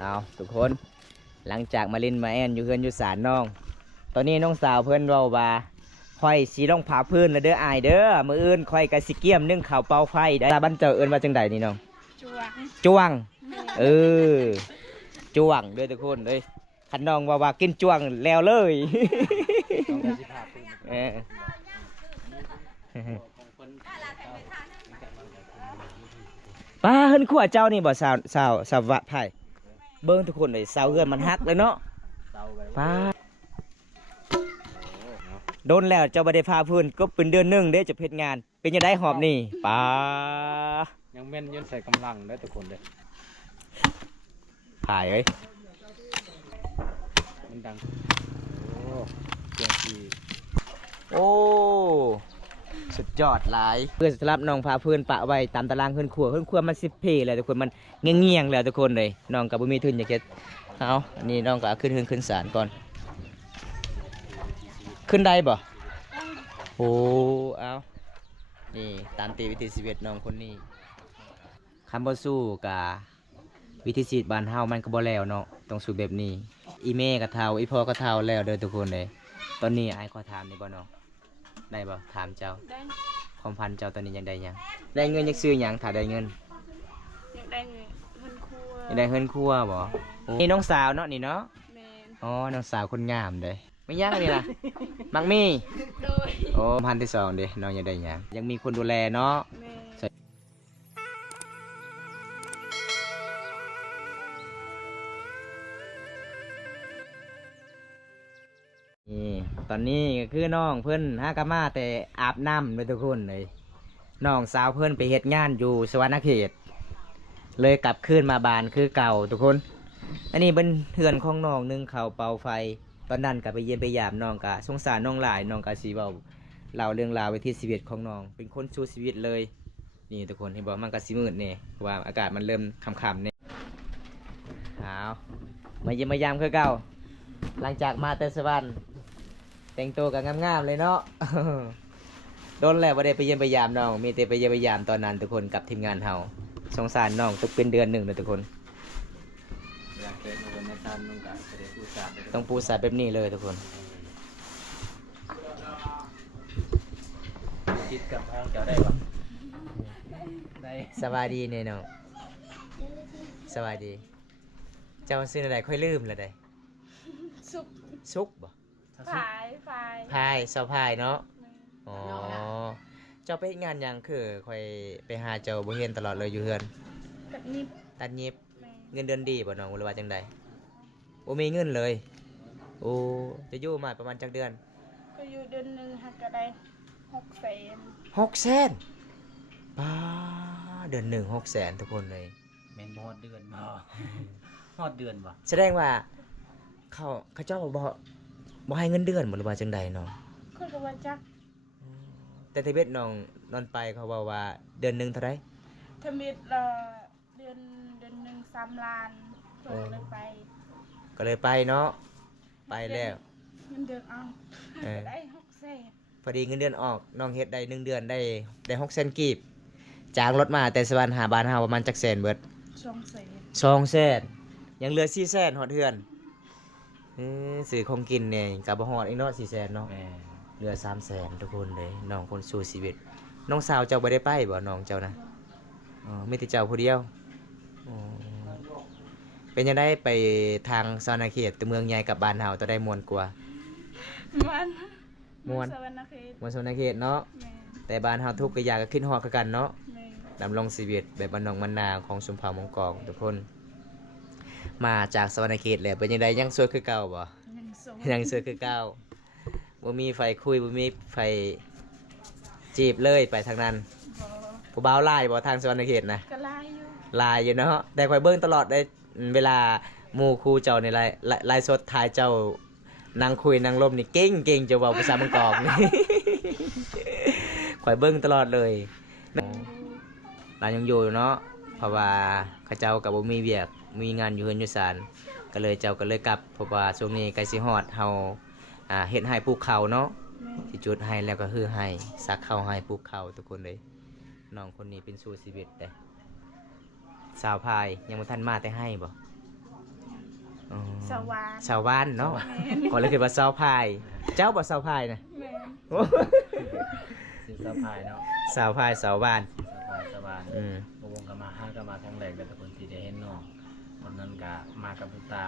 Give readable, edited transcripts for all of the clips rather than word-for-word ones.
เอาทุกคนหลังจากมาลินมาแอนอยู่เฮือนอยู่ศาลน้องตอนนี้น้องสาวเพื่อนเราว่าค่อยสีต้องผ่าพื้นแล้วเด้ออายเด้อมืออื่นค่อยกะสิเกียมนึ่งข่าวเป่าไฟได้ตาบันเจอเอินว่าจังใดนี่น้องจวงเออจวงเด้อทุกคนเลยขันน้องว่ากินจวงแล้วเลยป้าเฮินขัวเจ้านี่บ่สาววะไผ่เบิ้งทุกคนเลยสาวเฮือนมันฮักเลยเนาะป้าโดนแล้วเจ้าบ่ได้พาพื้นก็เป็นเดือนหนึ่งเด้จะเพชรงานเป็นยังไงหอบนี่ป้ายังแม่นยืนใส่กำลังได้ทุกคนเลยถ่ายเอ้ยมันดังโอ้เสียงทีโอ้สุดยอดหลายเพื่อสำหรับน้องพาพื้นปะไว้ตามตารางขึ้นครัวมัน10 เพแล้วทุกคนมันเงียงๆแล้วทุกคนเลยน้องกับบุมีทุนอยากจะเอาอันนี้น้องก็ขึ้นศาลก่อนขึ้นได้บ่โอ้เอานี่ตามตีวิธีชีวิตน้องคนนี้คำบ่สู้กับวิธีชีวิตบ้านเฮามันก็บ่แล้วเนาะต้องสู้แบบนี้อีเมก็เท่าอีพ่อก็เท่าแล้วเด้อทุกคนเลยตอนนี้ไอ้ขอถามนี่บ่น้องได้บ่ถามเจ้าความพันเจ้าตอนนี้ยังได้ยังได้เงินยังซื้อยังถ้าได้เงินยังได้เงินครัวยังได้เงินครัวบ่นี่น้องสาวเนาะนี่เนาะอ๋อน้องสาวคนงามเด้ไม่ยากนี่ล่ะมักมีโอ้พันที่2เด้น้องยังได้ยังยังมีคนดูแลเนาะนี่ตอนนี้ก็คือน้องเพื่อนฮากามาแต่อาบน้ำเลยทุกคนเลยน้องสาวเพื่อนไปเฮ็ดงานอยู่สวรรณเขตเลยกลับคืนมาบานคือเก่าทุกคนอันนี้เป็นเถื่อนของน้องนึงเขาเป่าไฟตอนนั้นก็ไปเยี่ยมไปยามน้องกะสงสารน้องหลายน้องกะสีเบาเล่าเรื่องราววิถีชีวิตของน้องเป็นคนสู้ชีวิตเลยนี่ทุกคนเห็นบอกมันกะสีมืดเนี่ยเพราะว่าอากาศมันเริ่มค่ำๆเนี่ยเอามาเยี่ยมมายามคือเก่าหลังจากมาเตสวรรค์แต่งตัวกันงามๆเลยเนาะ โดนแล้วว่าได้ไปเยี่ยมไปยามน้องมีแต่ไปเยี่ยมไปยามตอนนั้นทุกคนกับทีมงานเฮาสงสารน้องตกเป็นเดือนหนึ่งเลยทุกคนต้องปูสัตว์แบบนี้เลยทุกคนคิดกับทางเจ้าได้ปะได้สบายดีเนี่ยน้องสบายดีเจ้าซื้ออะไรค่อยลืมเลยได้ซุกบ่พายสาวพายเนาะอ๋อเจ้าไปงานยังคือค่อยไปหาเจ้าบ่เห็นตลอดเลยอยู่เฮือนตัดยิบเงินเดือนดีบ่น้องหรือว่าจังใดโอ้มีเงินเลยโอ้จะอยู่มาประมาณจักเดือนก็อยู่เดือนหนึ่งหักก็ได้600,000ป้าเดือนหนึ่ง600,000ทุกคนเลยแม่นบ่ฮอดเดือนบ่ฮอดเดือนบ่แสดงว่าเขาเจ้าบ่ให้เงินเดือนบ่หรือว่าจังใดน้องก็ว่าจักแต่ทะเบียนน้องนอนไปเขาบอกว่าเดือนหนึ่งเท่าไรทำมิดเดือนหนึ่ง3 ล้านก็เลยไปเนาะไปแล้วเงินเดือนเอาได้600,000พอดีเงินเดือนออกน้องเฮ็ดได้1 เดือนได้600,000กีบจ้างรถมาแต่สวรรค์หาบ้านเฮาประมาณจักแสนเบิด200,000ยังเหลือ400,000ฮอดเทือนซื้อของกินเนี่ยกับบ่ฮอดอีกเนาะ400,000เนาะเหลือ300,000ทุกคนเลยน้องคนสู้ชีวิตน้องสาวเจ้าบ่ได้ไปบ่น้องเจ้านะอ๋อมีแต่เจ้าผู้เดียวอ๋อเป็นยังได้ไปทางสวรรณเขตตัวเมืองใหญ่กับบ้านเฮาตัวได้ม่วนกว่าม่วนสวรรณเขตเนาะแต่บ้านเฮาทุกข์ก็อยากก็คิดฮอดคือกันเนาะดำรงชีวิตแบบบ้านนอกบ้านนาของชมเผ่ามงกองทุกคนมาจากสวรรณเขตแล้วเป็นยังไงยังสวยคือเก่าบ่ยังสวยคือเก่าบ่มีไฟคุยบ่มีไฟจีบเลยไปทางนั้นผู้บ่าวลายบ่ทางสวรรณเขตนะก็ลายอยู่เนาะแต่ข่อยเบิ่งตลอดได้เวลาหมู่ครูเจ้าในไลฟ์สดถ่ายเจ้านั่งคุยนั่งลมนี่เก่งจะเว้าภาษามังกรนี่ ข่อยเบิ่งตลอดเลยเรายังอยู่เนาะเพราะว่าเขาเจ้าก็บ่มีเวียกมีงานอยู่เฮือนอยู่ศาลก็เลยเจ้าก็เลยกลับเพราะว่าช่วงนี้ใกล้สิฮอดเฮาเฮ็ดให้ปลูกข้าวเนาะสิจุดให้แล้วก็คือให้ซักข้าวให้ปลูกข้าวทุกคนเลยน้องคนนี้เป็นสู้ชีวิตแต่สาวพายยังบ่ทันมาแต่ให้บ่ อ๋อ สวาน ชาวบ้านเนาะ แม่น ขอเลยคือว่าชาวพายเจ้าบ่ชาวพายนะ แม่น โอ้ สิสะพายเนาะ ชาวพายชาวบ้าน สบาย อืม บ่วงก็มาห้าก็มาครั้งแรกแต่คนที่ได้เห็นน้องคนนั้นก็มากับลูกตา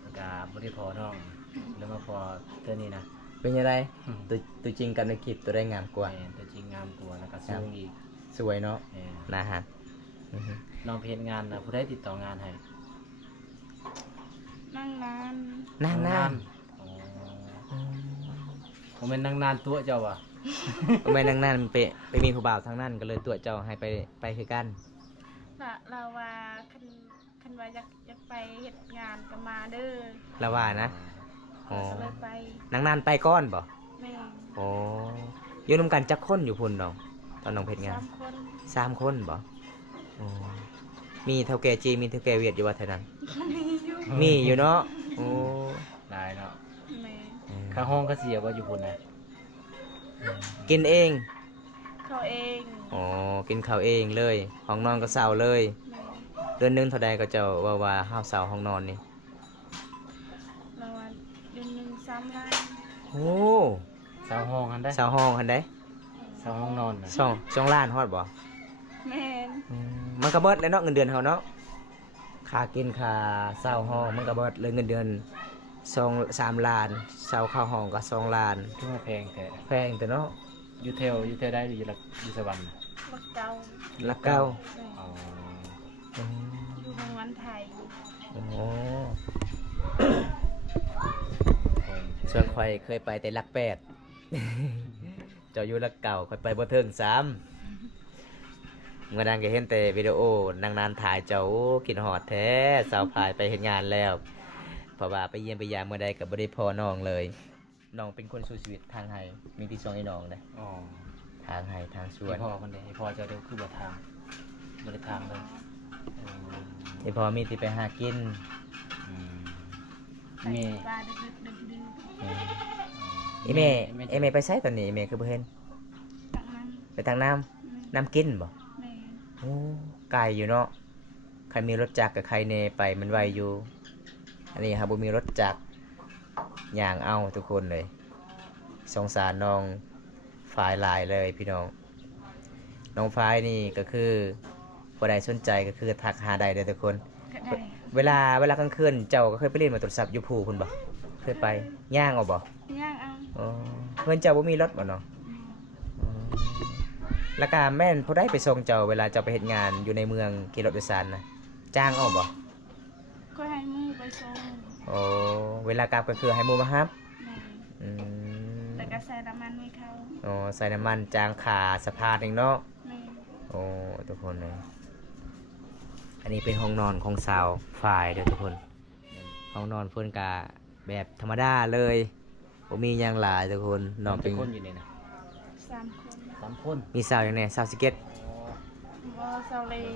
แล้วก็บ่ได้พอน้องแล้วมาพอเท่านี้นะ เป็นยังไงตัวจริงกันในคลิปตัวได้งามกว่า แม่นแต่จริงงามกว่าแล้วก็สูงอีก สวยเนาะ แม่น นะฮะอือฮึ น้องไปเฮ็ดงานนะผู้ใดติดต่องานให้ นั่งนาน นั่ง อ๋อผมเป็นนางนานตัวเจ้าว่ะ ทำไมนั่งมันไปมีผู้บ่าวทางนั้นก็เลยตัวเจ้าให้ไปคือกัน ละเราว่าคันว่าอยากไปเฮ็ดงานก็มาเด้อ ละว่านะอ๋อ ก็เลยไป นั่งไปก้อนบ่ แม่น โอ้อยู่นำกันจักคนอยู่พุ่นน้องตอนน้องเพชรงาน 3 คน 3 คนบ่อ๋อมีเท่าแก่จีนมีเท่าแก่เวียดอยู่ว่าเท่านั้น มีอยู่ มีอยู่เนาะโอ้ ได้เนาะ แม่น ข้างห้องก็เสียบ่อยู่พุ่นน่ะ กินเอง เขาเอง อ๋อกินข้าวเองเลยห้องนอนก็เซาเลย แม่น เดือนหนึงเท่าใดก็เจะว่าห้าวเซาห้องนอนนี่ เราว่าเดือนหนึง3 ล้าน โอ้ เสาห้องหันได้ เซาห้องคันได้ เสาห้องนอนน่ะ 2ล้านฮอดบ่ แม่น มันก็เบิดเลยเนาะเงินเดือนเฮาเนาะค่ากินค่าเช่าห้องมันก็เบิดเลยเงินเดือน3 ล้านเช่าข้าวห้องก็2 ล้าน คือว่าแพงแต่ แพงแต่เนาะ อยู่เทลได้อยู่หลักอยู่สวรรค์น่ะ บักเก่า ลักเก้า แม่น อ๋อ อยู่เมืองวันไทย โอ้ แพง ส่วนข่อยเคยไปแต่ลักแปด เจ้าอยู่ลักเก่าข่อยไปบ่ถึง3เมื่อนั้นก็เห็นแต่วิดีโอนางนานถ่ายเจ้าโอ้กินฮอดแท้สาวพายไปเฮ็ดงานแล้วเพราะว่าไปเยี่ยมไปยามเมื่อใดก็บ่ได้พอน้องเลยน้องเป็นคนสู้ชีวิตทางไห้มีที่2ไอ้น้องเด้ อ๋อ ทางไห้ทางสว ไอ้ น พ่อคนเดียวไอ้พ่อเจะเร็วคือบ่ทางบ่ได้ทางเลยอืม ไอ้พอมีที่ไปหากิน อืม ไป แม่ ปลาดึกๆดื่น ไอ้แม่ไอ้แม่ไปไสตอนนี้ไอ้แม่คือบ่เห็น ๆจากนั้น ไปทางน้ำกินบ่ แม่น โอ้ไกลอยู่เนาะใครมีรถจักรกับใครเนไปมันไวอยู่ อันนี้ครับบ่มีรถจักรอย่างเอาทุกคนเลย สงสารน้องฝ่ายหลายเลยพี่น้อง น้องฝ่ายนี่ก็คือผู้ใดสนใจก็คือทักหาได้เลยทุกคน ก็ได้ เวลากลางคืนเจ้าก็เคยไปเล่นมาโทรศัพท์อยู่ภูคุณบ่เคยไปย่างเอาบ่ ย่างเอา อ๋อเพื่อนเจ้าบ่มีรถบ่เนาะ อืม แล้วก็แม่นผู้ใดไปส่งเจ้าเวลาเจ้าไปเฮ็ดงานอยู่ในเมืองขี่รถโดยสารนะจ้างเอาบ่ ก็ให้หมู่ไปส่ง โอ้เวลากลับก็คือให้หมู่มารับ แม่น อืม แต่ก็ใส่น้ำมันให้เขา อ๋อใส่น้ำมันจางขาสะพานเองเนาะ แม่น โอ้ทุกคนเลยอันนี้เป็นห้องนอนของสาวฝ่ายเด้อทุกคนห้องนอนเพิ่นกะแบบธรรมดาเลยบ่มีหยังหลายทุกคนนอนเป็น คนอยู่นี่นะ 3 คน 3 คน มีสาวอย่างแน่สาวสเก็ต บ่เซาเลง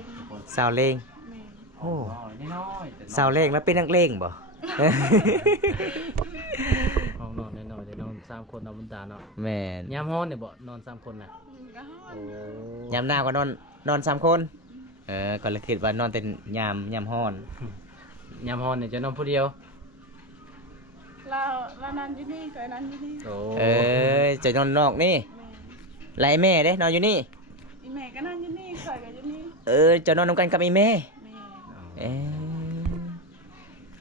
สาวเลง แม่น โอ้ น้อยๆแต่น้อย สาวเลงแล้วเป็นนักเลงบ่ ห้องนอนน้อยๆแต่นอน3คนเอาบุญตาเนาะ แม่น ยามฮ้อนเนี่ยบ่นอน3คนน่ะ ก็ฮอด โอ้ ยามหน้าก็นอน3 คนก็เลยคิดว่านอนแต่ยามฮ้อน ยามฮ้อนเนี่ยจะนอนผู้เดียว เรานอนอยู่นี่ก็นอนอยู่นี่ โอ้ จะนอนนอกนี่ แม่น ไล่แม่เด้นอนอยู่นี่ อีแม่ก็นอนอยู่นี่ข่อยก็อยู่นี่ จะนอนนำกันกับอีแม่ แม่น เออ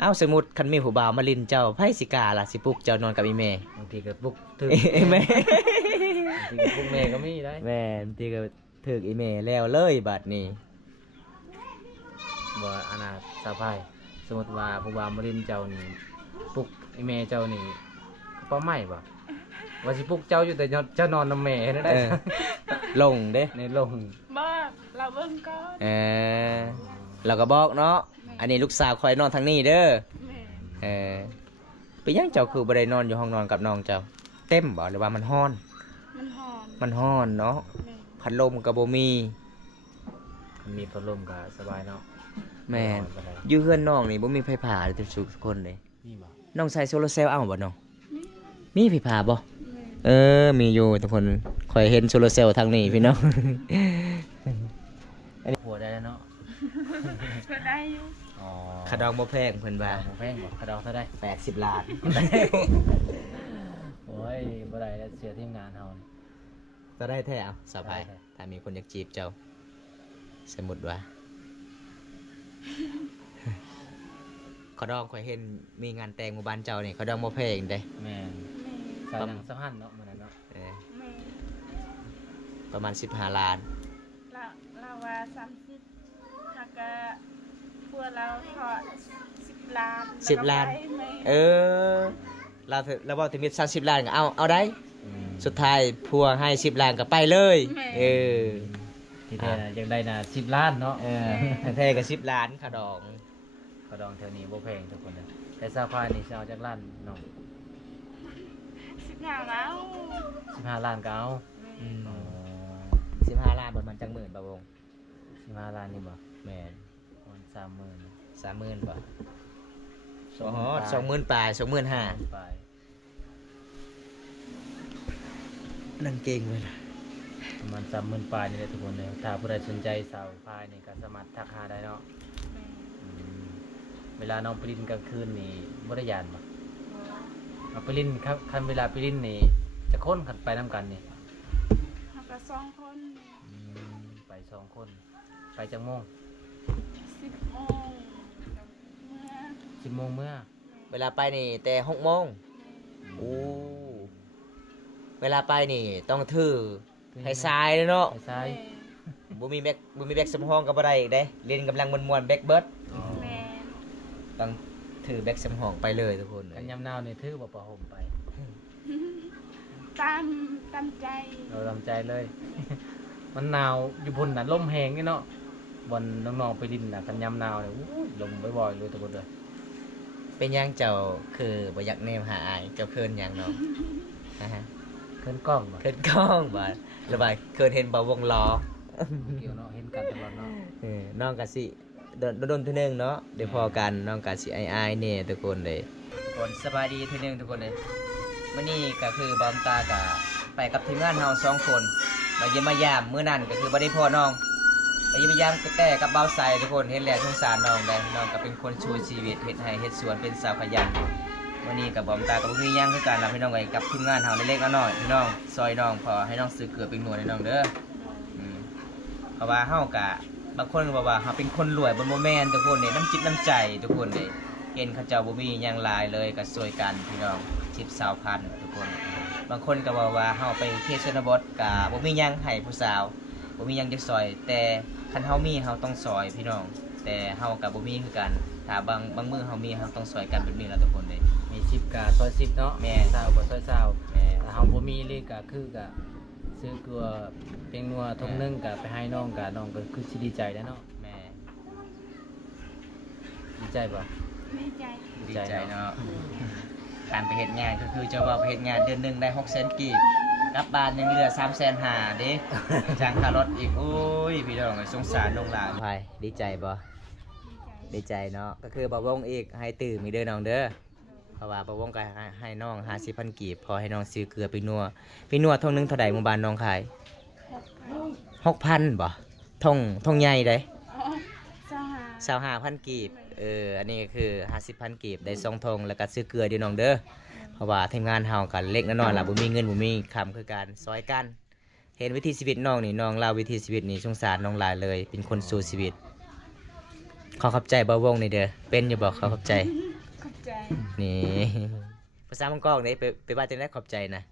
เอ้าสมมุติคันมีผู้บ่าวมาลินเจ้าไผสิกล้าล่ะสิปลุกเจ้านอนกับอีแม่ บางทีก็ปลุกถึง แม่ บางทีก็ปลุกแม่ก็มีได้ แม่บางทีก็ถึกอีแม่แล้วเลยบัดนี้ บ่อนาสะพายสมมุติว่าผู้บ่าวมารินเจ้านี่ปลุกไอ้แม่เจ้านี่ก็ไม่บ่ว่าสิปลุกเจ้าอยู่แต่เจ้านอนนำแม่นั่นได้ เออ ลงเด้ ในโรง บ่เราเบิ่งก่อน เราก็บอกเนาะอันนี้ลูกสาวคอยนอนทางนี้เด้อ แม่น เป็นหยังเจ้าคือบ่ได้นอนอยู่ห้องนอนกับน้องเจ้า เต็มบ่หรือว่ามันฮ้อน มันหอม มันฮ้อนเนาะ แม่น พัดลมก็บ่มี มีพัดลมก็สบายเนาะ แม่น บ่ได้ อยู่เฮือนน้องนี่บ่มีไฟฟ้าเลยทุกคนเลย มีบ่ น้องใส่โซลาร์เซลล์เอาบ่น้อง นี่ มีไฟฟ้าบ่ แม่น มีอยู่ทุกคนข่อยเห็นโซลาร์เซลล์ทางนี้พี่น้อง หัวได้แล้วเนาะ ก็ได้อยู่ อ อ๋อ ขาดองบ่แพงเพิ่นว่า หมูแพงบ่ขาดองเท่าได้ 80 ล้าน โอ้ยบ่ได้แล้วเสียทีมงานเฮานี่ ก็ได้แท้เอาสบาย ได้ ถ้ามีคนอยากจีบเจ้า สมมุติว่า ขาดองข่อยเห็นมีงานแต่งหมู่บ้านเจ้านี่ขาดองบ่แพงเด้ แม่น แม่ สายหนังสะพานเนาะมื้อนั้นเนาะ เออ แม่ ประมาณ15 ล้าน เราว่า30ถ้าก็พวกเราขอ10 ล้าน 10 ล้าน แล้วก็ไปแม่ เออ เราบอกถึงมี30 ล้านก็เอาได้ อืม สุดท้ายพัวให้10 ล้านก็ไปเลย เออ ที่แท้น่ะอยากได้น่ะ10 ล้านเนาะ เออแท้ๆก็10 ล้านขาดอง ขาดองแถวนี้บ่แพงทุกคนเด้อแต่สาพานนี่สิเอาจากล้านเนาะ 15แล้ว 15ล้านก็เอา อืม อ๋อ 15 ล้านประมาณจังหมื่นบ่วง 15ล้านนี่บ่ แม่น ประมาณ30,000 30,000บ่ สอง อ๋อ หมื่น 20,000ปลาย25,000 ไป นั่งเก่งเลยนะ ประมาณ30,000ปลายนี่แหละทุกคนเลยถ้าผู้ใดสนใจสาวพายนี่ก็สามารถทักหาได้เนาะ แม่ อืมเวลาน้องไปลินกลางคืนนี่บ่ได้ยานบ่ บ่ เอาไปลินครับคันเวลาไปลินนี่จะค้นกันไปนํกันนี่ เฮาก็2คน อืมไป2คนไปจักโมง 10 โมงเมื่อ 10โมงเมื่อ เวลาไปนี่แต่6โมงโอ้เวลาไปนี่ต้องถือให้ทรายเลยเนาะ ไปซ้าย บ่มีแบ็คสำรองก็บ่ได้อีกเด้เล่นกำลังม่วนๆแบ็คเบิด อ๋อ แม่ ต้องถือแบ็คสำรองไปเลยทุกคนเล กัน ย ยามหนาวนี่ถือบ่ประห่มไป ตามใจ เราทำใจเลย มันหนาวอยู่บนน่ะลมแห้งนี่เนาะบนน้องๆไปลินน่ะกันยามหนาวเนี่ยอู้ยลมบ่อยๆเลยทุกคนเลย เป็นหยังเจ้าคือบ่อยากแนมหาอายเจ้าเคินหยังเนาะ ฮะ เคลื่อนกล้องบ่ เคินกล้องบ่ระบายเคินเห็นบ่วงล้อ เกี่ยวเนาะเห็นกันตลอดเนาะ น้องกะสิโดนๆทีนึงเนาะเดี๋ยวพอกันน้องกะสิอายๆเนี่ยทุกคนเลยทุกคนสบายดีทีนึงทุกคนเลยมื้อนี้ก็คือบอมตากะไปกับทีมงานเฮา2คนมาเยี่ยมมายามมื้อนั้นก็คือบ่ได้พ่อน้องไปเยี่ยมมายามแต่กับเบาใสทุกคนเห็นแล้วสงสารน้องได้น้องก็เป็นคนชูชีวิตเฮ็ดให้เฮ็ดสวนเป็นสาวขยันวันนี้กับบอมตาก็บ่มีหยังคือกันล่ะพี่น้องเอ้ยกับทีมงานเฮาเล็กๆน้อยๆพี่น้องซอยน้องพอให้น้องซื้อเกลือเป็นหน่วยให้น้องเด้ออืมเพราะว่าเฮากะบางคนก็บอกว่าเฮาเป็นคนรวยบ่แม่นทุกคนนี่น้ำจิตน้ำใจทุกคนนี่เห็นเขาเจ้าบ่มีหยังหลายเลยก็ช่วยกันพี่น้อง10 20,000ทุกคน บางคนก็บอกว่าเฮาไปเทศนบทก็บ่มีหยังให้ผู้สาวบ่มีหยังจะซอย แต่คันเฮามีเฮาต้องซอยพี่น้อง แต่เฮาก็บ่มีคือกันถ้าบางมื้อเฮามีเฮาต้องซอยกันแบบนี้ล่ะทุกคนเด้ มี10กะซอย10เนาะ แม่ เศร้าก็ซอยเศร้า แม่ ถ้าเฮาบ่มีเลยก็คือกะซื้อเกลือเพียงนัวทงนึงกะไปให้น้องกะน้องก็คือสิดีใจแล้วเนาะ แม่ ดีใจบ่ ดีใจ ดีใจเนาะการไปเฮ็ดงานก็คือเจ้าว่าไปเฮ็ดงานเดือนหนึงได้600,000กีบกลับบ้านยังเหลือ350,000เด้ จ้างค่ารถอีกโอ้ยพี่น้องสงสารน้องหลานไผดีใจบ่ ดีใจเนาะก็คือบ่าวงอีกให้ตื่มอีกเด้อน้องเด้อเพราะว่าบ่าวงก็ให้น้อง50,000กีบพอให้น้องซื้อเกลือไปนัวไปนัวทงหนึงเท่าใดหมู่บ้านน้องขาย 6,000บ่ทงใหญ่เด้ อ๋อ25,000กีบอันนี้ก็คือ50,000กีบได้2ทงแล้วก็ซื้อเกลือเด้อน้องเด้อเพราะว่าทีมงานเฮากันเล็กน้อยๆล่ะบ่มีเงินบ่มีคำคือการซอยกัน เห็นวิถีชีวิตน้องนี่น้องเล่าวิถีชีวิตนี่สงสารน้องหลายเลยเป็นคนสู้ชีวิตขอขอบใจบ่าวงนี่เด้อเป็นอยู่บ่ขอขอบใจ ขอบใจ นี่ภาษามังกรนี่ไปว่าจังได๋ขอบใจนะ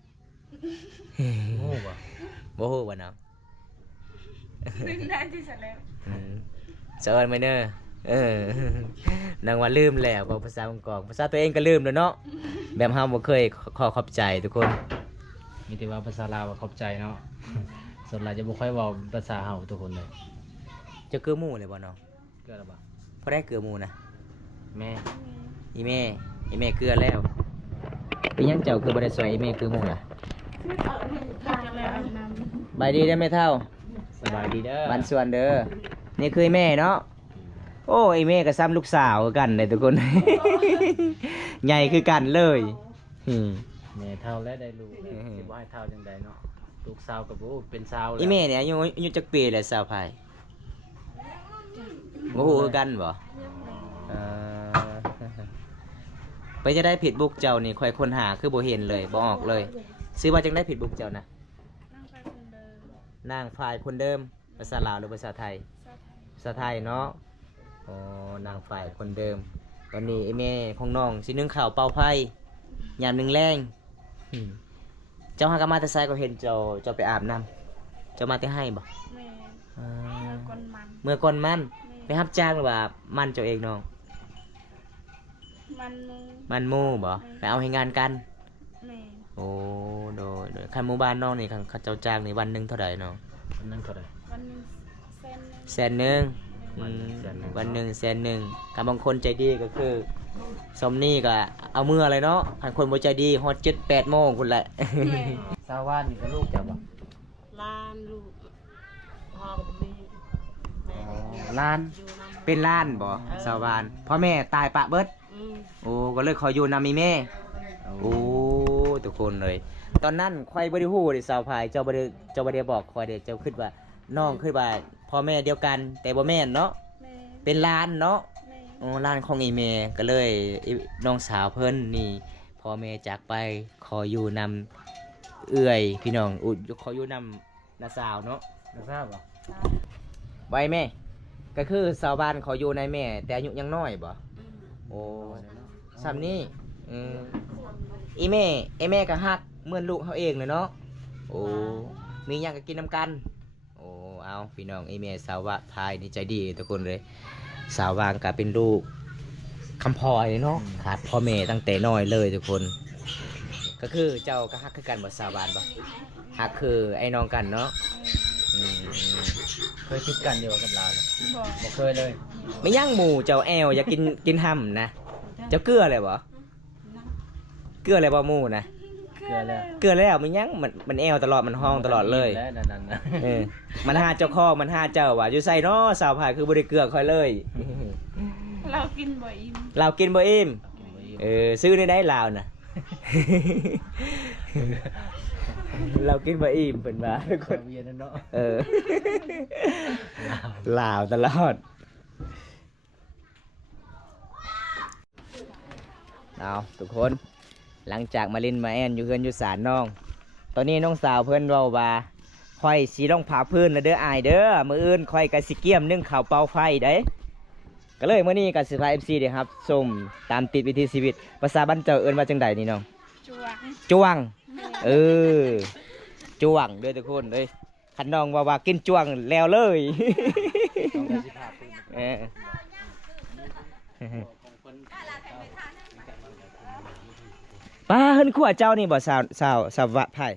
โอ้บ่ บ่ฮู้ว่าเนาะ นึกได้ที่สุดแล้ว เซิร์นไหมเนอะนางว่าลืมแล้วบอกภาษามังกรภาษาตัวเองก็ลืมแล้วเนาะแบบเฮาบ่เคยขอขอบใจทุกคน มีแต่ว่าภาษาลาวว่าขอบใจเนาะ ส่วนหลายจะบ่ค่อยเว้าภาษาเฮาทุกคนเลย เจะเกลือหมู่เลยบ่เนาะ เกลือแล้วบ่ พอได้เกลือหมู่นะ แม่ อีแม่เกลือแล้วเป็นหยังเจ้าคือบ่ได้ซอยอีแม่เกลือหมู่ล่ะ ทางแล้วอันนั้น บายดีได้อแม่เฒ่า สบายดีเด้อ บ้านสวนเด้อนี่คือแม่เนาะโอ้ไอแม่ก็ซ้ำลูกสาวคือกันเลยทุกคน ใหญ่คือกันเลยอืม แม่เท่าและได้ลูกสิบ่ให้เท่าจังไดเนาะลูกสาวกับโอ้เป็นสาวแล้ว อีแม่เนี่ยอายุจักปีเลยสาวไผบ่ฮู้คือกันบ่ จะได้ผิดบุกเจ้านี่ค่อยค้นหาคือบ่เห็นเลยบ่ออกเลยซื้อว่าจังได้ผิดบุกเจ้านะ นั่งไปคนเดิม นางฝ่ายคนเดิมภาษาลาวหรือภาษาไทย ซาไทยภาษาไทยเนาะอ๋อนางฝ่ายคนเดิม ตอนนี้ไอ้แม่ของน้องสินึ่งข้าวเป่าไฟยามหนึ่งแรงอืมเจ้าหากนมาแต่ไซก็เห็นเจ้าไปอาบน้ำเจ้ามาแต่ให้บ่ แม่ อ่า เมื่อก่อนมัน เมื่อก่อนมันไป แม่ รับจ้างหรือว่ามันเจ้าเองน้อง มันมู มันหมู่บ่ไปเอาให้งานกัน แม่ โอ้โดยคันหมู่บ้านน้องนี่คันเขาเจ้าจ้างนี่วันหนึงเท่าไหร่น้อง อันนั้นเท่าไหร่ วันหนึงเส้นหนึง แสนหนึ่ง วันหนึ่งแสนหนึ่ง วันหนึ่งแสนหนึ่งกับบางคนใจดีก็คือสมนี่ก็เอามืออะไรเนาะคันคนบ่ใจดีฮอด7-8 โมงคุณแหละ แม่ สาวานนี่ก็ลูกเจ้าบ่ ลานลูกพ่อกับแม่แม่ ล้าน อยู่นำ เป็นล้านบ่สาวานพ่อแม่ตายปะเบิด อืม โอ้ก็เลยขออยู่นำมีแม่ โอ้ทุกคนเลย ตอนนั้นควายบ่ได้ฮู้ดิสาวพายเจ้าบ่ได้บอกคอยเด้เจ้าคิดว่าน้องคิดว่าพ่อแม่เดียวกัน แต่บ่แม่นเนาะ แม่ เป็นหล้านเนาะ แม่ โอ้หล้านของอีแม่ก็เลยอีน้องสาวเพิ่นนี่พ่อแม่จากไปขออยู่นำเอื้อยพี่น้องอุขออยู่นำน้าสาวเนาะ จะทราบบ่ ไว้แม่ ก็คือสาวบ้านขออยู่ในแม่ แต่อายุยังน้อยบ่โอ้ซ้ำนี้อีแม่ก็ฮักเหมือนลูกเขาเองเลยเนาะโอ้มีหยังก็กินน้ำกันโอ้เอาพี่น้องอีแม่สาววะพายนี่ใจดีทุกคนเลย สาววางก็เป็นลูกคำพลอยเนาะขาดพ่อแม่ตั้งแต่น้อยเลยทุกคน ก็คือเจ้าก็ฮักคือกันบ่สาวบ้านบ่ฮักคือไอ้น้องกันเนาะอืม เคยคิดกันอยู่กับเรานะ บอก บ่เคยเลย ไม่ย่างหมูเจ้าแอวอยากกินห่ำนะเจ้าเกลืออะไรบ่เกลืออะไรบ่หมูนะ เกลือแล้ว เกลือแล้วมันย่างมันแอวตลอดมันห้องตลอดเลย แล้วนั่นๆนะ เออมันหาเจ้าข้อมันหาเจ้าว่าอยู่ใส่เนาะสาวผายคือบ่ได้เกลือคอยเลย เรากินบ่อิ่ม เรากินบ่อิ่มซื้อได้ลาวน่ะ เรากินบ่อิ่มเพิ่นว่าทุกค คน นเวียนนั่นเนาะ เออลาวตลอดเอาทุกคนหลังจากมาลินมาแอนอยู่เฮือนอยู่ศาลน้อง ตอนนี้น้องสาวเพิ่นเว้าว่าค่อยสิต้องผาพื้นนะเด้ออายเด้อมื้ออื่นค่อยก็สิเกี่ยมนึ่งข้าวเป่าไฟเด้ก็เลยมื้อนี้ก็สิพา FC เด้ครับส้มตามติดวิถีชีวิตภาษาบ้านเจ้าเอิ้นว่าจังไดนี่น้อง จวง จวง แม่ เออจวงเด้อทุกคนเด้ยคันน้องว่ากินจวงแล้วเลย ต้องได้สิภาพเป็น เออ ของคน ป้าเฮิรนขัวเจ้านี่บ่สาววะไผ่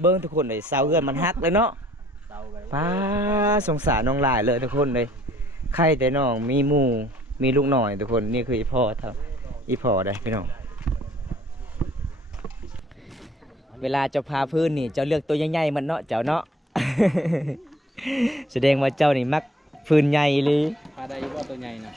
เบิ่งทุกคนเลยสาวเฮือนมันฮักเลยเนาะ เตาไว้ ป้าสงสารน้องหลายเลยทุกคนเลยใครแต่น้องมีหมู่มีลูกหน่อยทุกคนนี่คืออีพ่อเท่าอีพ่อได้พี่น้องเวลาเจ้าพาพื้นนี่เจ้าเลือกตัวใหญ่ๆมันเนาะเจ้าเนาะ แสดงว่าเจ้านี่มักพื้นใหญ่เลย พาได้อยู่บ่ตัวใหญ่น่ะ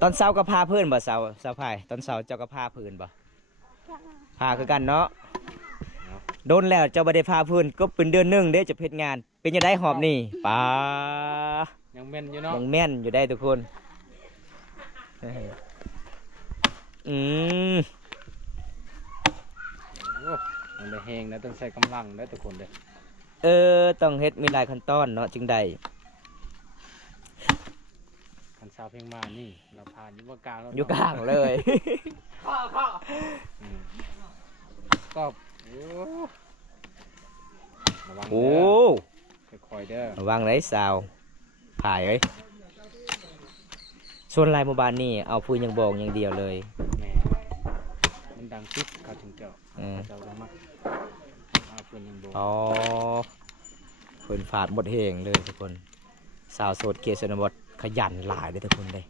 ตอนเช้าก็พาพื้นบ่สาวไผ่ตอนเช้าเจ้าก็พาพื้นบ่พาคือกันเนาะโดนแล้วเจ้าบ่ได้พาพื้นก็เป็นเดือนหนึงเด้จะเฮ็ดงาน เป็นยังไงหอบนี่ป้า ยังแม่นอยู่เนาะ ยังแม่นอยู่ได้ทุกคนอืม โอ้มันได้แฮงนะต้องใช้กำลังนะทุกคนเด้อ ต้องเฮ็ดมีหลายขั้นตอนเนาะจึงได้ คันสาวเพลงมานี่เราผ่านอยู่ว่ากลางแล้ว อยู่กลางเลย อืมก็โอ้ระวัง โอ้ เด้อค่อยๆเด้อ ระวังเลยสาวถ่ายเอ้ยส่วนลายหมู่บ้านนี่เอาพูนยังบอกอย่างเดียวเลย แหม่มันดังติ๊กเข้าถึงเจ้า อืม เจ้าต้องมักเอาเพิ่นยังบ่ อ๋อเพิ่นฝาดหมดเหงเลยทุกคน สาวโสดเกษนบทขยันหลายเลยทุกคนเลย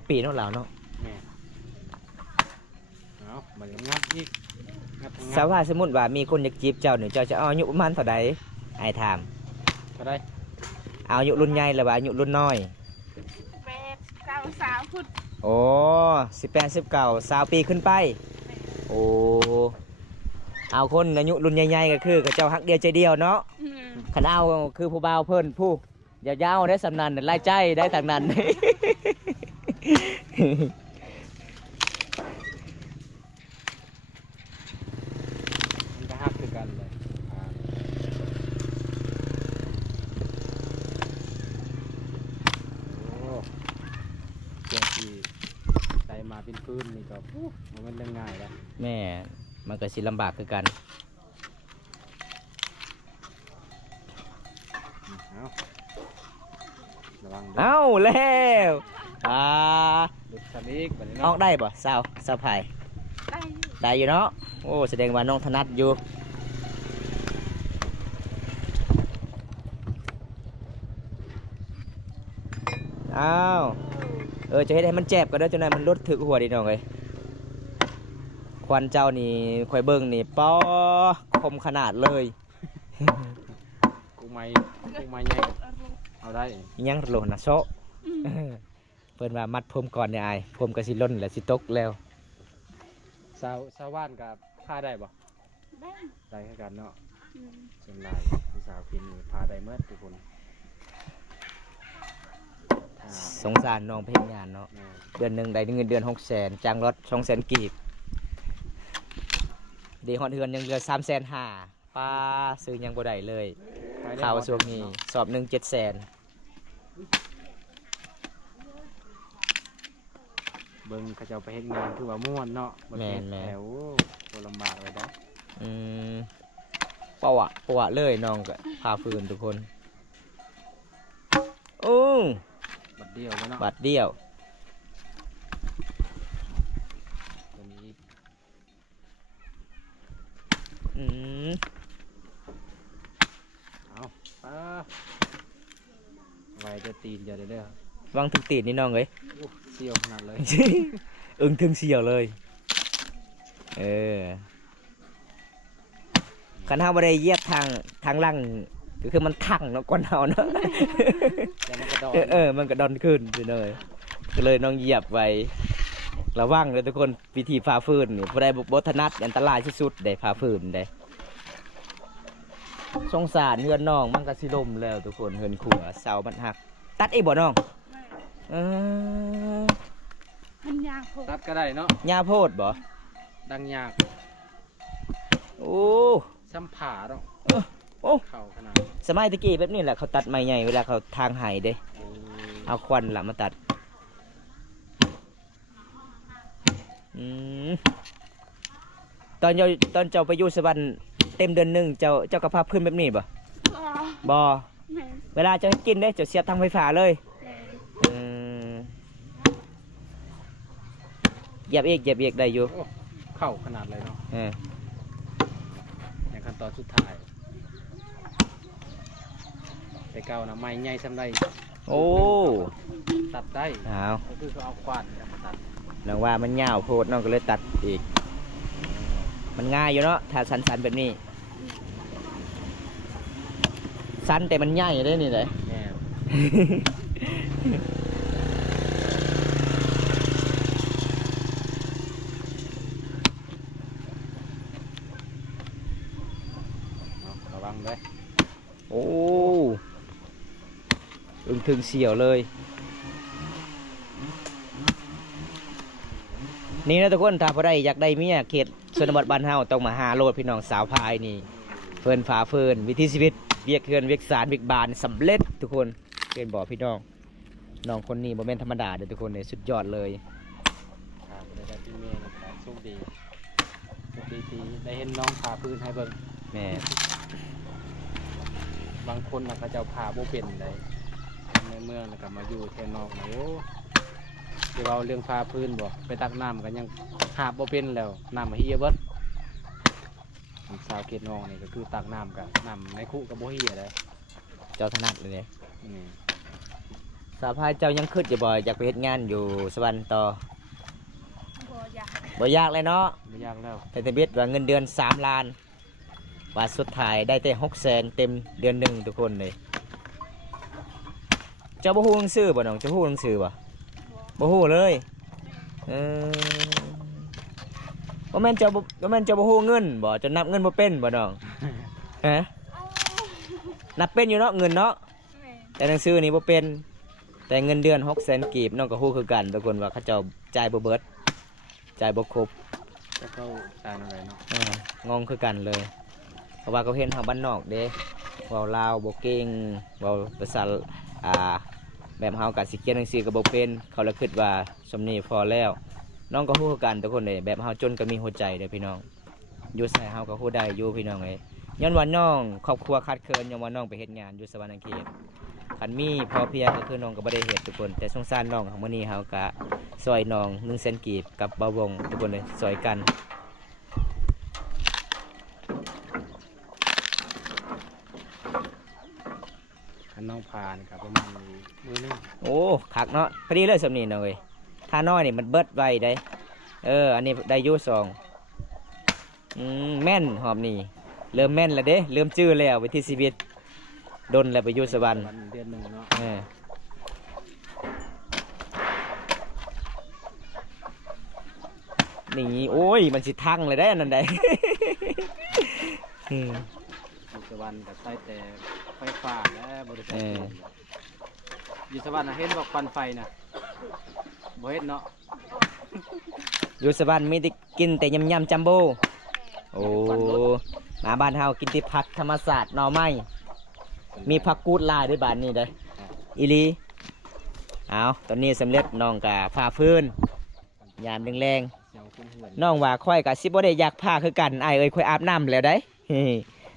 16 ปีเนาะเราเนาะ แม่เอามันยังงัดอีกงัดทั้ง สา งั ว ด ว่าสมมุติว่ามีคนอยากจีบเจ้าเนี่ยเจ้าจะเอาอายุประมาณเท่าใดไอ้ถาม เท่าไร เอาอายุรุ่นใหญ่หรือว่าอายุรุ่นน้อย 8 9 3 พุทธ โอ้18 19 20 ปีขึ้นไป โอ้เอาคนอายุรุ่นใหญ่ๆก็คือเขาเจ้าฮักเดียวใจเดียวเนาะ อืม ขันเอาคือผู้บ่าวเพิ่นผู้ยาวๆได้สำนันไล่ใจได้ทางนั้น มันก็ฮักคือกันเลยโอ้เจ้าที่ใจมาเป็นพื้นนี่ก็มันเรื่องง่ายแล้ว แม่มันก็สิลำบากคือกัน เอาระวัง เอ้าแล้วลุกสลิกแบบนี้ ออ เนาะ กได้บ่สาวไผ่ ได้อยู่ ได้อยู่เนาะโอ้แสดงว่าน้องถนัดอยู่อ้าวจะเฮ็ดให้มันเจ็บก็ได้จนนั้นมันลดถึกหัวดีน้องเอ้ยควันเจ้านี่ข่อยเบิ่งนี่ป้อคมขนาดเลย กูไม่ใหญ่เอาได้ ยังโลนะโซะเพิ่นว่ามัดผมก่อนเนี่ยไอ้ผมก็สิล้นแล้วสิตกแล้ว สาวบ้านกับผ้าได้บ่ ได้ ได้คือกันเนาะ อืม ส่วนหลายผู้สาวพินนี่ผ้าได้เมื่อทุกคนถ้า สงสารน้องเพลงงานเนาะ แม่ เดือนหนึงได้เงินเดือน600,000จ้างรถ200,000กีบเดีฮอดเดือนยังเหลือ350,000ป้าซื้อยังบ่ได้เลย ขายได้ ข่าว บ่ ช่วงนี้สอบหนึ่ง700,000 เบิ่งเขาเจ้าไปเฮ็ดงานคือว่าม่วนเนาะบ่เฮ็ดแถวบ่ลำบากเลยเด้อ อืมปะวะเลยน้องก็พาฟืนทุกคนอู้ บัดเดียวเลยเนาะ บัดเดียว ตัวนี้ อืม เอาป้าไว้จะตีนจะได้เด้อ วางถึงตีนนี่น้องเอ้ย โอ้เสียวขนาดเลย อึ้งถึงเสียวเลยคันเฮาบ่ได้เหยียบทางล่างก็คือมันทังเนาะก้นเฮาเนาะ แต่มันก็ดอก มันก็ดอนขึ้นพี่น้องเอ้ยก็เลยน้องเหยียบไว้ระวังเลยทุกคนวิธีฝ่าฝืนนี่ผู้ใดบ่ถนัดอันตรายที่สุดได้ฝ่าฝืนได้สงสารเฮือนน้องมันก็สิล่มแล้วทุกคนเฮือนขัวเสามันหัก ตัดอีกบ่น้อง ไม่ เออ มันยากโพด ตัดก็ได้เนาะ หญ้าโพดบ่ ดังยาก โอ้ ซ้ำผ่าเนาะ โอ้ เข่าขนาด สมัยตะกี้แบบนี้แหละเขาตัดไม้ใหญ่เวลาเขาทางไห้เด้ โอ้ เอาควันละมาตัดอืมตอนเจ้าไปอยู่สวรรค์เต็มเดือนหนึงเจ้ากระพาพื้นแบบนี้บ่ อ๋อ บ่ แม่ เวลาเจ้ากินได้เจ้าเสียบทางไฟฟ้าเลย แม่ อืมเหยียบอีกได้อยู่ โอ้เข่าขนาดเลยเนาะ เออ ในขั้นตอนสุดท้ายแต่เก่านะไม้ใหญ่ซ้ำได้ โอ้ ตัดได้ เอา ก็คือเขาเอาควานมาตัด น้องว่ามันยาวโพดน้องก็เลยตัดอีก มันง่ายอยู่เนาะถ้าสันๆแบบนี้ สันแต่มันใหญ่ได้นี่เลย แง่ระวังเลย โอ้อึ้งถึงเสียวเลย นี่นะทุกคนถ้าพอได้อยากได้เมียเขตชนบทบ้านเฮาต้องมาหาโลดพี่น้องสาวพายนี่เฟินฝาเฟินวิถีชีวิตเวียกเคือนเวียกสารเวียกบานสำเร็จทุกคนเรียนบอกพี่น้องน้องคนนี้บ่แม่นธรรมดาเด้อทุกคนเนี่ยสุดยอดเลย ครับได้ที่เมย์นะครับโชคดีที่ได้เห็นน้องผ่าพื้นให้เบิ่ง แม่ บางคนน่ะก็จะผ่าบ่เป็นได้ในเมืองน่ะก็มาอยู่แค่นอกนะโอ้เดี๋ยวเราเรื่องผ่าพื้นบ่ไปตักน้ำกันยังหาบ่เป็นแล้วน้ำมาเฮียเบิดสาวเกตน้องนี่ก็คือตักน้ำกันน้ำในคุกับบ่เฮียเลย เจ้าถนัดเลยเนี่ย นี่ สาวพายเจ้ายังขึ้นอยู่บ่อยากไปเฮ็ดงานอยู่สวรรค์ต่อ บ่อยาก บ่ยากเลยเนาะ ไม่ยากแล้ว แต่ทะเบียนว่าเงินเดือน3 ล้านว่าสุดท้ายได้แต่600,000เต็มเดือนหนึ่งทุกคนเลยเจ้าบ่ฮู้หนังสือบ่น้องเจ้าฮู้หนังสือบ่ บ่ บ่ฮู้เลยเออบ่แม่นเจ้าบ่ฮู้เงินบ่เจะนับเงินบ่เป็นบ่น้องฮะ นับเป็นอยู่เนาะเงินเนาะ แม่ แต่หนังสือนี่บ่เป็นแต่เงินเดือน600,000กีบน้องก็ฮู้คือกันทุกคนว่าเขาเจ้าจ่ายบ่เบิดจ่ายบ่ครบ จะเข้าตายอะไรเนาะ งงคือกันเลยเพราะว่าเขาเห็นทางบ้านนอกเด้เว้าลาวบ่เก่งเว้าภาษาแบบเฮาก็สิเขียนหนังสือก็บ่เป็นเขาเลยคิดว่าสำนี้พอแล้วน้องก็ฮู้คือกันทุกคนเลยแบบเฮาจนก็มีหัวใจเด้อพี่น้องอยู่ไสเฮาก็ฮู้ได้อยู่พี่น้องเอ้ยย้อนว่าน้องครอบครัวขาดเคินย้อนว่าน้องไปเฮ็ดงานอยู่สวรรณเขตคันมีพอเพียงก็คือน้องก็บ่ได้เฮ็ดทุกคนแต่สงสารน้องของมื้อนี้เฮาก็ซอยน้อง100,000กีบกับบ่าววงทุกคนเลยซอยกัน คันน้องพานี่ครับประมาณมื้อนึง โอ้คักเนาะพอดีเลยสำนีเนาะเว้ยถ้าน้อยนี่มันเบิดไวได้อันนี้ได้อยู่2แม่นหอมนี่เริ่มแม่นแล้วเด้เริ่มจื้อแล้ววิถีชีวิตดนแล้วไปอยู่สวรรค์ วันเดือนหนึงเนาะ นี่โอ้ยมันสิทังเลยได้อันนั้นได้ อยู่สวรรค์ก็ใช้แต่ไฟฟ้าและบริษัทอยู่สวรรค์น่ะเห็นว่าควันไฟน่ะบ่เห็นเนาะ อยู่สวรรค์มีแต่กินแต่ยำจัมโบ้โอ้มาบ้านเฮากินที่ผักธรรมศาสตร์หน่อไม้มีผักกูดลายด้วยบ้านนี้เด้ออีหลีเอาตอนนี้สำเร็จน้องกะพาฟื้นยามแรง เสียวขึ้นเหือน ๆน้องว่าค่อยกะสิบ่ได้อยากพาคือกันอ้ายเอ้ยค่อยอาบน้ำแล้วได้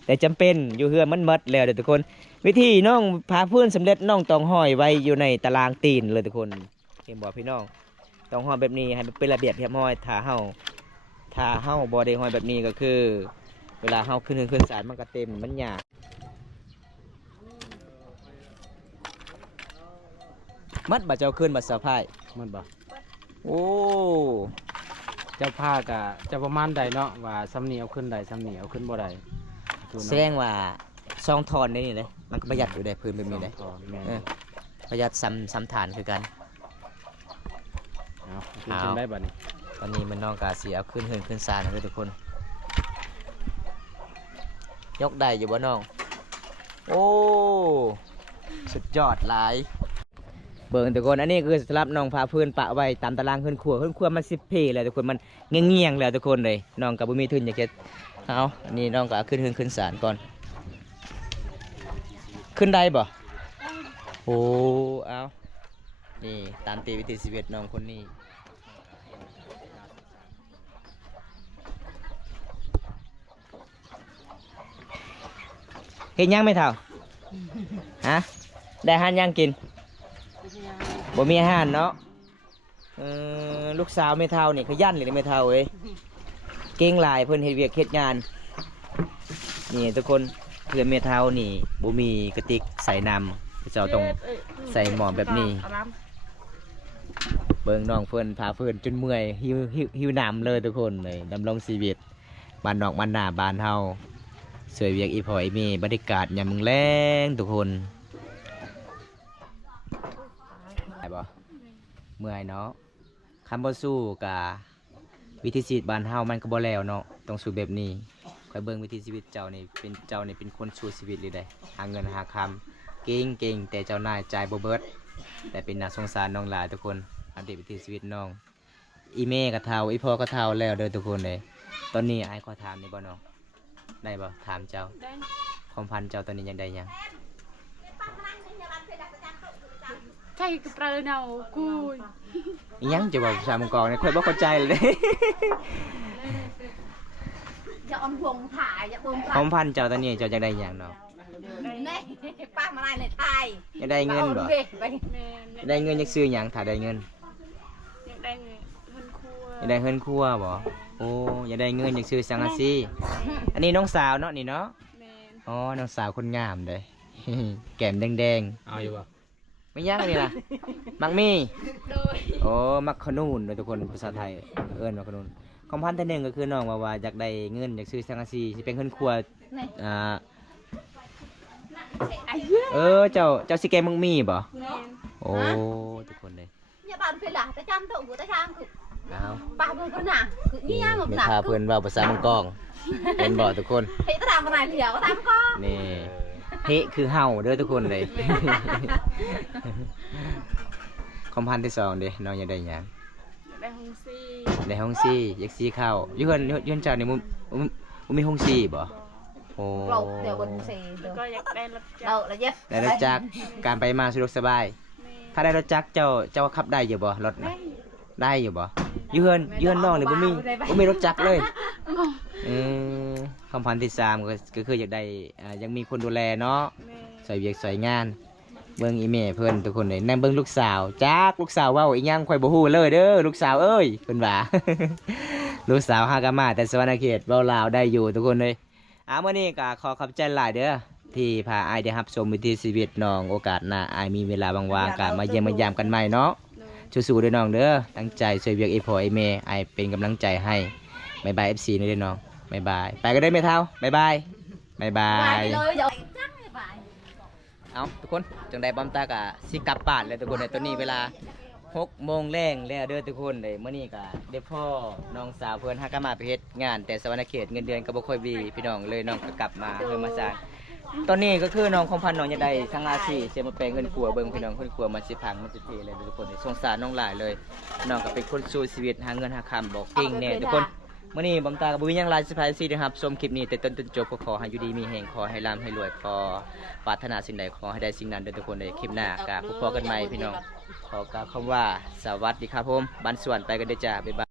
แต่จำเป็นอยู่เฮือนมันหมดแล้วเด้อทุกคน วิธีน้องพาฟื้นสำเร็จน้องต้องห้อยไว้อยู่ในตารางตีนเลยทุกคนเห็นบ่พี่น้องต้องห้อยแบบนี้ให้มันเป็นระเบียบเรียบร้อยถ้าเฮาบ่ได้ห้อยแบบนี้ก็คือ เวลาเฮาขึ้นศาลมันก็เต็มมันยากมัดบ่เจ้าขึ้นบ่สะพาย มันบ่ โอ้ เจ้าผ้ากะจะประมาณใดเนาะว่าซ้ำนี้เอาขึ้นใดซ้ำนี้เอาขึ้นบ่ได้คือ แสดงว่าซองทอนได้นี่เลยมันก็ประหยัดอยู่ได้พื้นแบบนี้เลย แม่น เออ ประหยัดซ้ำฐานคือกัน เอาขึ้นได้บัดนี้ ตอนนี้มันน้องกาสีเอาขึ้นศาลนะทุกคน ยกได้อยู่บ่น้อง โอ้ สุดยอดหลาย เบิ่งทุกคนอันนี้คือสำหรับน้องพาพื้นปะไว้ตามตารางขึ้นครัวมัน10 เพแล้วทุกคนมันเงียงๆแล้วทุกคนเลยน้องกับบุมีทุนอยากจะเอาอันนี้น้องก็เอาขึ้นศาลก่อน ขึ้นได้บ่โอ้เอานี่ตามตีวิถีชีวิตน้องคนนี้เฮ็ดยังไม่เท่าฮะได้อาหารยังกินบ่มีอาหารเนาะลูกสาวไม่เท่านี่ขยันเลยไม่เท่าเอ้ยเก่งหลายเพิ่นเฮ็ดเวียกเฮ็ดงานนี่ทุกคนเพื่อนไม่เท่านี่บ่มีกระติกใส่น้ำเจ้าต้องใส่หม้อแบบนี้เบิ่งน้องเพิ่นพาเพิ่นจนเมื่อยหิวน้ำเลยทุกคนเลยดำรงชีวิตบ้านนอกบ้านนาบ้านเฮาสวยเวียกอีพออีเมบรรยากาศยามมื้อแลงทุกคนได้บ่เมื่อยเนาะคำบ่สู้กะวิถีชีวิตบ้านเฮามันก็บ่แล้วเนาะต้องสู้แบบนี้ค่อยเบิ่งวิถีชีวิตเจ้านี่เป็นคนสู้ชีวิตเลยได้หาเงินหาคำเก่งแต่เจ้านายจ่ายบ่เบิดแต่เป็นน่าสงสารน้องหลายทุกคนอัปเดตวิถีชีวิตน้องอีเมก็เฒ่าอีพ่อก็เฒ่าแล้วเด้อทุกคนเลยตอนนี้อ้ายขอถามนี่บ่น้องได้บ่ถามเจ้า ได้ ความพันเจ้าตอนนี้ยังได้ยัง ใช่กระเปรเนากุย อิหยังจะบอกผู้ชายมังกรเนี่ยค่อยบ่เข้าใจเลยเด้ อย่าอมห่วงถ่ายอย่าอม ความพันเจ้าตอนนี้เจ้าจะได้ยังเนาะ นี่ป้ามาได้ในไทย จะได้เงินบ่ ไป แม่ จะได้เงินอยากซื้อหยังถ้าได้เงิน อยากได้เงินเงินครัว อยากได้เงินครัวบ่โอ้อยากได้เงินอยากซื้อสังกะสีอันนี้น้องสาวเนาะนี่เนาะ แม่ อ๋อน้องสาวคนงามเด้ แก้มแดง เอาอยู่บ่ ๆไม่ยังนี่ล่ะมักมี โดย โอ้มักขนุนเลยทุกคนภาษาไทยเอิ้นมักขนุนความพันที่หนึ่งก็คือน้องว่าอยากได้เงินอยากซื้อสังกะสีสิเป็นเงินครัวอ่า เจ้าสิแกมังมีบ่ แม่ โอ้ทุกคนเลย อย่าบ้านไปละแต่จำตัวกูแต่ช่างคือ เอา ป้าเบิ่งคนหนักคือนี่ย่างแบบ มี หนัก พาเพื่อนเว่าภาษามังกรเป็นบ่ทุกคน เฮ้ยตามมาไหนเหลียวก็ตามก็ นี่ เฮคือเห่าเด้อทุกคนเลย คอมพันธุ์ที่สองเด้น้องอยากได้หยัง ได้ห้องซี่ ในห้องซี่อยากซี่เข้าอยู่เฮือนเจ้านี่มุมีห้องซี่บ่โอ้ เราเดี๋ยวบนเซ แล้วก็อยากได้รถจั เรา กร ละเย็ด ได้รถจักรการไปมาสะดวกสบาย แม่ ถ้าได้รถจักรเจ้าขับได้อยู่บ่รถ ได้ น่ะได้อยู่บ่อยู่เฮือนน้องนี่บ่มีรถจักรเลยคำพันธุ์ที่สามก็คืออยากได้ยังมีคนดูแลเนาะ แม่ ใส่เวียกใส่งานเบิ่งอีแม่เพิ่นทุกคนเลยนั่งเบิ่งลูกสาวจักลูกสาวเว้าอีหยังข่อยบ่ฮู้เลยเด้อลูกสาวเอ้ยเพิ่นว่า ลูกสาวฮากามาแต่สวรรณเขตเว้าลาวได้อยู่ทุกคนเลยมื้อนี้ก็ขอขอบใจหลายเด้อที่พาอ้ายได้รับชมวิถีชีวิตน้องโอกาสหน้าอ้ายมีเวลาว่างๆก็มาเยี่ยมมายามกันใหม่เนาะ โดย สู้ๆเด้อน้องเด้อตั้งใจช่วยเวียกอีพ่ออีแม่อ้ายเป็นกำลังใจให้บ๊ายบาย FC นี่เด้อน้องบ๊ายบายไปก็ได้อแม่เฒ่าบ๊ายบายบ๊ายบา ไป ย เลยเดี๋ยวจังเลยไป เอาทุกคนจังได้บอมตากะสิกลับบ้านเลยทุกคนในตอนนี้เวลา6 โมงแรงแล้วเด้อทุกคนเลยเมื่อนี้ก็ได้พ่อน้องสาวเพื่อนฮักกะมาไปเฮ็ดงานแต่สวรรณเขตเงินเดือนก็บ่ค่อยดีพี่น้องเลยน้องก็กลับมาเพิ่มมาสร้างตอนนี้ก็คือน้องของพันน้องจะได้ทั้งอาชีพเสียมาแปลงเงินครัวเบิ่งพี่น้องเงินครัวมันสิพังมันสิเทเลยทุกคนสงสารน้องหลายเลยน้องก็เป็นคนสู้ชีวิตหาเงินหาคำบอกเก่งแน่ทุกคน มื่อนี้บอมตากับบุญยังไลฟ์สไพรส์นะครับชมคลิปนี้แต่ต้นจนจบก็ขอให้อยู่ดีมีแห่งขอให้ร่ำให้รวยขอปรารถนาสิ่งใดขอให้ได้สิ่งนั้นเด้อทุกคนในคลิปหน้ากราบพบกันใหม่พี่น้องขอกล่าวคำว่าสวัสดีครับผมบันส่วนไปกันเด้อจ้าบ๊ายบาย